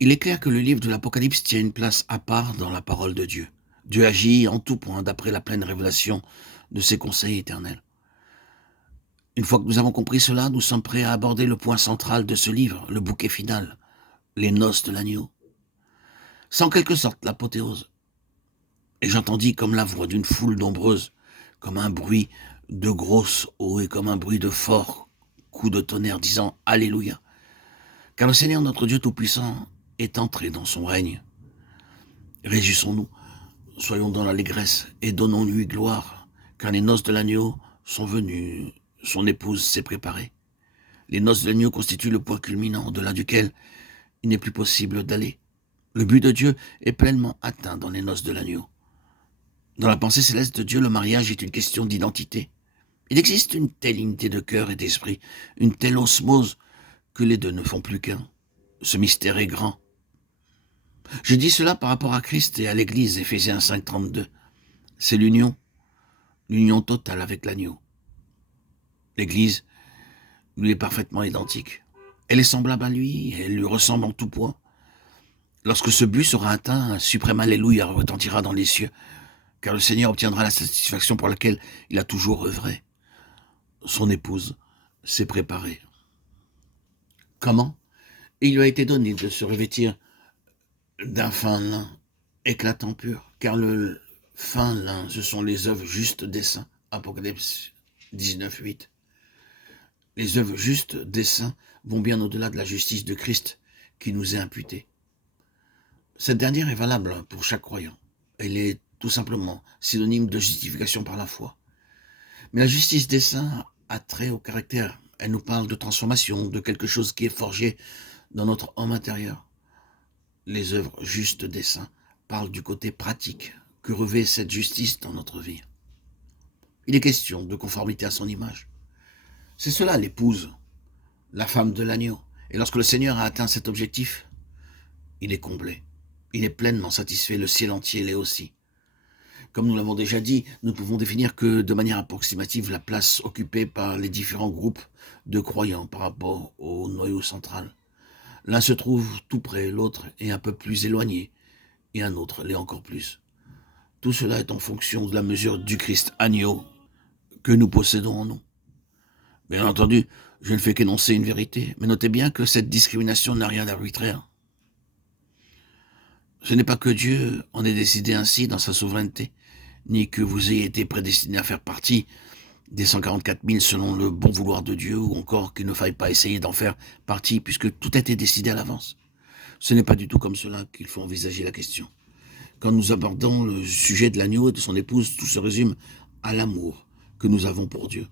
Il est clair que le livre de l'Apocalypse tient une place à part dans la parole de Dieu. Dieu agit en tout point d'après la pleine révélation de ses conseils éternels. Une fois que nous avons compris cela, nous sommes prêts à aborder le point central de ce livre, le bouquet final, les noces de l'agneau. C'est en quelque sorte l'apothéose. Et j'entendis comme la voix d'une foule nombreuse, comme un bruit de grosse eau et comme un bruit de fort coup de tonnerre disant Alléluia. Car le Seigneur notre Dieu Tout-Puissant est entré dans son règne. Réjouissons-nous, soyons dans l'allégresse et donnons-lui gloire, car les noces de l'agneau sont venues, son épouse s'est préparée. Les noces de l'agneau constituent le point culminant au-delà duquel il n'est plus possible d'aller. Le but de Dieu est pleinement atteint dans les noces de l'agneau. Dans la pensée céleste de Dieu, le mariage est une question d'identité. Il existe une telle unité de cœur et d'esprit, une telle osmose, que les deux ne font plus qu'un. Ce mystère est grand. Je dis cela par rapport à Christ et à l'Église, Éphésiens 5,32. C'est l'union totale avec l'agneau. L'Église lui est parfaitement identique. Elle est semblable à lui, elle lui ressemble en tout point. Lorsque ce but sera atteint, un suprême Alléluia retentira dans les cieux, car le Seigneur obtiendra la satisfaction pour laquelle il a toujours œuvré. Son épouse s'est préparée. Comment? Il lui a été donné de se revêtir d'un fin lin, éclatant pur, car le fin lin, ce sont les œuvres justes des saints. Apocalypse 19,8. Les œuvres justes des saints vont bien au-delà de la justice de Christ qui nous est imputée. Cette dernière est valable pour chaque croyant. Elle est tout simplement synonyme de justification par la foi. Mais la justice des saints a trait au caractère. Elle nous parle de transformation, de quelque chose qui est forgé dans notre homme intérieur. Les œuvres justes des saints parlent du côté pratique que revêt cette justice dans notre vie. Il est question de conformité à son image. C'est cela l'épouse, la femme de l'agneau. Et lorsque le Seigneur a atteint cet objectif, il est comblé. Il est pleinement satisfait, le ciel entier l'est aussi. Comme nous l'avons déjà dit, nous ne pouvons définir que de manière approximative la place occupée par les différents groupes de croyants par rapport au noyau central. L'un se trouve tout près, l'autre est un peu plus éloigné, et un autre l'est encore plus. Tout cela est en fonction de la mesure du Christ agneau que nous possédons en nous. Bien entendu, je ne fais qu'énoncer une vérité, mais notez bien que cette discrimination n'a rien d'arbitraire. Ce n'est pas que Dieu en ait décidé ainsi dans sa souveraineté, ni que vous ayez été prédestinés à faire partie des 144 000 selon le bon vouloir de Dieu, ou encore qu'il ne faille pas essayer d'en faire partie, puisque tout a été décidé à l'avance. Ce n'est pas du tout comme cela qu'il faut envisager la question. Quand nous abordons le sujet de l'agneau et de son épouse, tout se résume à l'amour que nous avons pour Dieu.